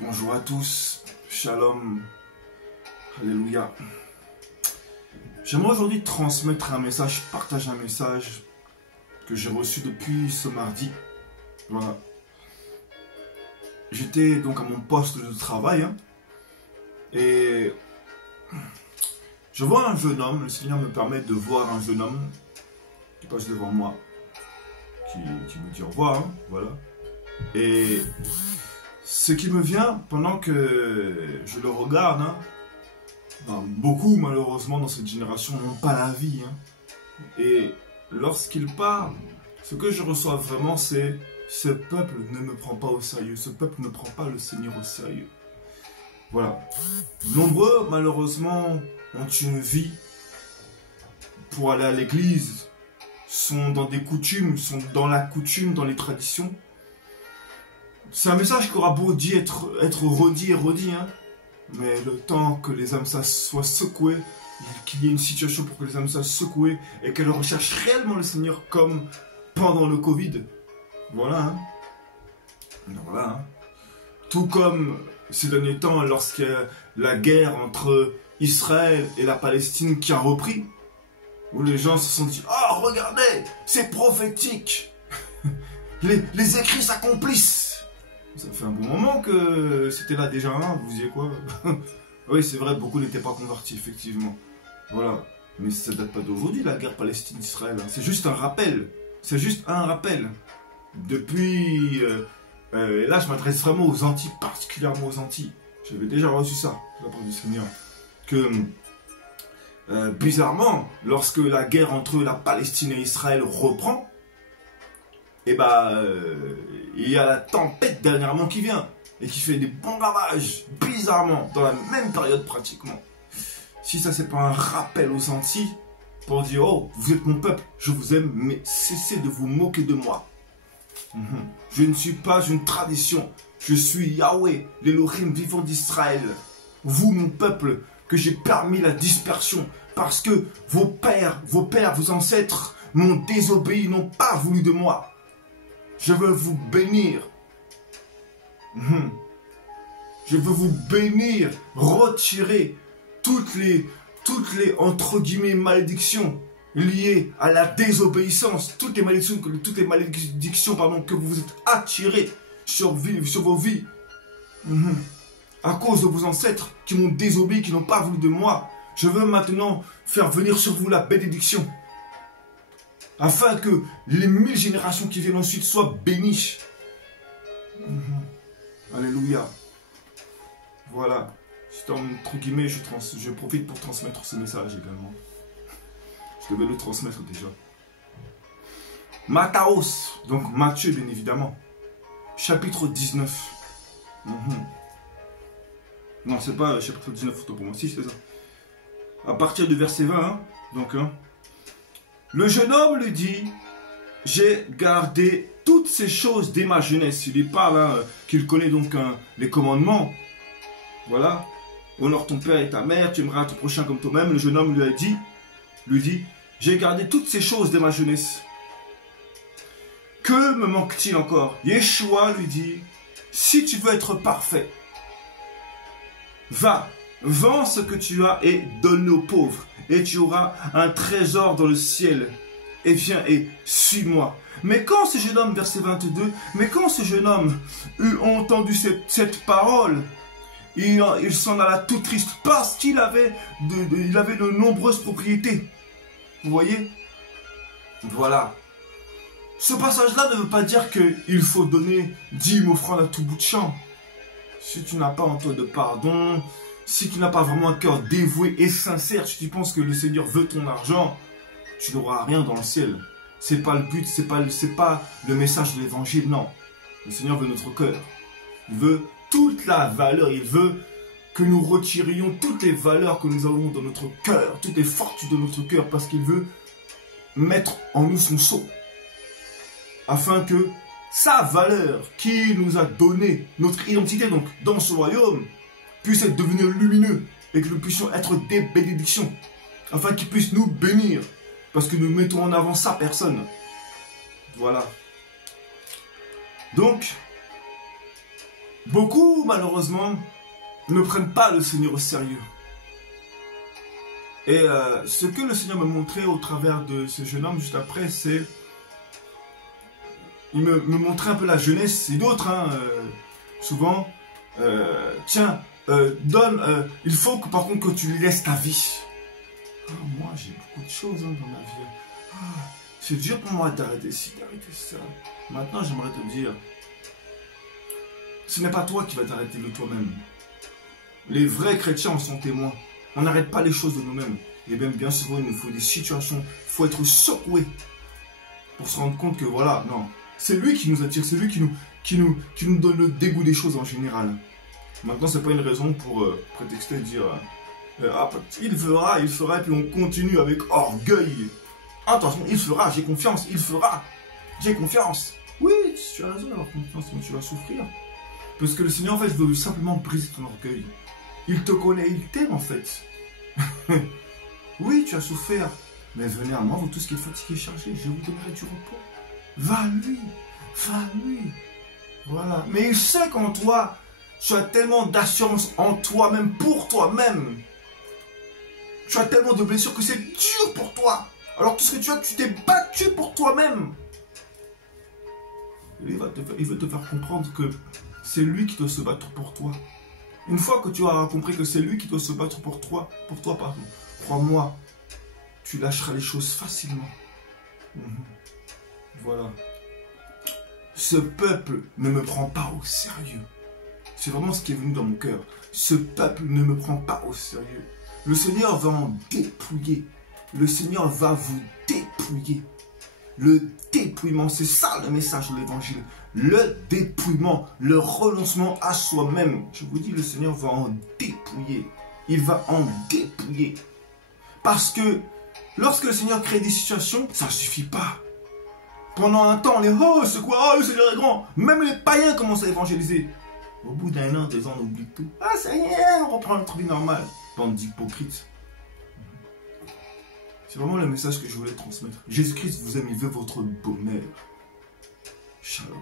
Bonjour à tous, Shalom, Alléluia. J'aimerais aujourd'hui transmettre un message, partager un message que j'ai reçu depuis ce mardi. Voilà. J'étais donc à mon poste de travail et je vois un jeune homme, le Seigneur me permet de voir un jeune homme qui passe devant moi, qui me dit au revoir, voilà. Et ce qui me vient pendant que je le regarde, beaucoup malheureusement dans cette génération n'ont pas la vie. Et lorsqu'il parle, ce que je reçois vraiment c'est: ce peuple ne me prend pas au sérieux, ce peuple ne prend pas le Seigneur au sérieux. Voilà. Nombreux malheureusement ont une vie pour aller à l'église, sont dans des coutumes, sont dans la coutume, dans les traditions. C'est un message qui aura beau être redit et redit, mais le temps que les âmes soient secouées, qu'il y ait une situation pour que les âmes soient secouées et qu'elles recherchent réellement le Seigneur comme pendant le Covid. Voilà. Voilà. Tout comme ces derniers temps, lorsqu'il y a la guerre entre Israël et la Palestine qui a repris, où les gens se sont dit: oh, regardez, c'est prophétique, les écrits s'accomplissent. Ça fait un bon moment que c'était là déjà, vous disiez quoi? Oui, c'est vrai, beaucoup n'étaient pas convertis, effectivement. Voilà. Mais ça date pas d'aujourd'hui, la guerre Palestine-Israël. C'est juste un rappel. C'est juste un rappel. Depuis... et là, je m'adresse vraiment aux Antilles, particulièrement aux Antilles. J'avais déjà reçu ça, de la part du Seigneur. Que, bizarrement, lorsque la guerre entre la Palestine et Israël reprend, et il y a la tempête dernièrement qui vient et qui fait des bons ravages, bizarrement, dans la même période pratiquement. Si ça c'est pas un rappel aux Antilles pour dire: oh, vous êtes mon peuple, je vous aime, mais cessez de vous moquer de moi. Je ne suis pas une tradition, je suis Yahweh, l'Elohim vivant d'Israël. Vous, mon peuple, que j'ai permis la dispersion parce que vos pères, vos ancêtres m'ont désobéi, n'ont pas voulu de moi. Je veux vous bénir. Je veux vous bénir, retirer toutes les entre guillemets malédictions liées à la désobéissance, toutes les malédictions que vous vous êtes attirées sur vos vies, à cause de vos ancêtres qui m'ont désobéi, qui n'ont pas voulu de moi. Je veux maintenant faire venir sur vous la bénédiction, afin que les 1000 générations qui viennent ensuite soient bénies. Alléluia. Voilà. Entre guillemets, je profite pour transmettre ce message également. Je devais le transmettre déjà. Matthaeus, donc Matthieu bien évidemment. Chapitre 19. Non, c'est pas chapitre 19, autant pour moi. Si, c'est ça. À partir du verset 20, donc... Le jeune homme lui dit: j'ai gardé toutes ces choses dès ma jeunesse. Il lui parle qu'il connaît donc les commandements. Voilà. Honore ton père et ta mère, tu aimeras ton prochain comme toi-même. Le jeune homme lui dit: j'ai gardé toutes ces choses dès ma jeunesse. Que me manque-t-il encore? Yeshua lui dit: si tu veux être parfait, va, vends ce que tu as et donne aux pauvres, et tu auras un trésor dans le ciel. Et viens et suis-moi. Mais quand ce jeune homme, verset 22, mais quand ce jeune homme eut entendu cette parole, il s'en alla tout triste, parce qu'il avait de nombreuses propriétés. Vous voyez? Voilà. Ce passage-là ne veut pas dire qu'il faut donner 10 offrandes à tout bout de champ. Si tu n'as pas en toi de pardon, si tu n'as pas vraiment un cœur dévoué et sincère, si tu penses que le Seigneur veut ton argent, tu n'auras rien dans le ciel. C'est pas le but, c'est pas le message de l'évangile, non. Le Seigneur veut notre cœur. Il veut toute la valeur, il veut que nous retirions toutes les valeurs que nous avons dans notre cœur, toutes les fortunes de notre cœur, parce qu'il veut mettre en nous son sceau. Afin que sa valeur qui nous a donné notre identité donc dans ce royaume puisse être devenue lumineux et que nous puissions être des bénédictions, afin qu'il puisse nous bénir, parce que nous mettons en avant sa personne. Voilà. Donc, Beaucoup, malheureusement, ne prennent pas le Seigneur au sérieux. Et ce que le Seigneur m'a montré au travers de ce jeune homme juste après, c'est... Il me montrait un peu la jeunesse et d'autres, hein, souvent. Tiens, il faut que par contre que tu lui laisses ta vie. Ah, moi, j'ai beaucoup de choses hein, dans ma vie. Ah, c'est dur pour moi d'arrêter ci, d'arrêter ça. Maintenant, j'aimerais te dire, ce n'est pas toi qui vas t'arrêter de toi-même. Les vrais chrétiens en sont témoins. On n'arrête pas les choses de nous-mêmes. Et bien souvent, il nous faut des situations, il faut être secoué pour se rendre compte que voilà, non. C'est lui qui nous attire, c'est lui qui nous donne le dégoût des choses en général. Maintenant, c'est pas une raison pour prétexter et dire ah, il fera, et puis on continue avec orgueil. Attention, il fera, j'ai confiance, il fera, j'ai confiance. Oui, tu as raison d'avoir confiance, mais tu vas souffrir. Parce que le Seigneur, en fait, veut simplement briser ton orgueil. Il te connaît, il t'aime, en fait. Oui, tu as souffert, mais venez à moi, vous tous qui êtes fatigués et chargés, je vous donnerai du repos. Va à lui, va à lui. Voilà. Mais il sait qu'en toi, tu as tellement d'assurance en toi-même, pour toi-même. Tu as tellement de blessures que c'est dur pour toi. Alors tout ce que tu as, tu t'es battu pour toi-même. Il veut te faire comprendre que c'est lui qui doit se battre pour toi. Une fois que tu auras compris que c'est lui qui doit se battre pour toi, pardon, crois-moi, tu lâcheras les choses facilement. Voilà. Ce peuple ne me prend pas au sérieux. C'est vraiment ce qui est venu dans mon cœur. Ce peuple ne me prend pas au sérieux. Le Seigneur va en dépouiller. Le Seigneur va vous dépouiller. Le dépouillement, c'est ça le message de l'évangile. Le dépouillement, le renoncement à soi-même. Je vous dis, le Seigneur va en dépouiller. Il va en dépouiller. Parce que lorsque le Seigneur crée des situations, ça ne suffit pas. Pendant un temps, oh, c'est quoi? Oh, le Seigneur est grand. Même les païens commencent à évangéliser. Au bout d'un an, 2 ans, on oublie tout. Ah, c'est rien, on reprend notre vie normale. Bande d'hypocrites. C'est vraiment le message que je voulais transmettre. Jésus-Christ vous aime, il veut votre bonheur. Shalom.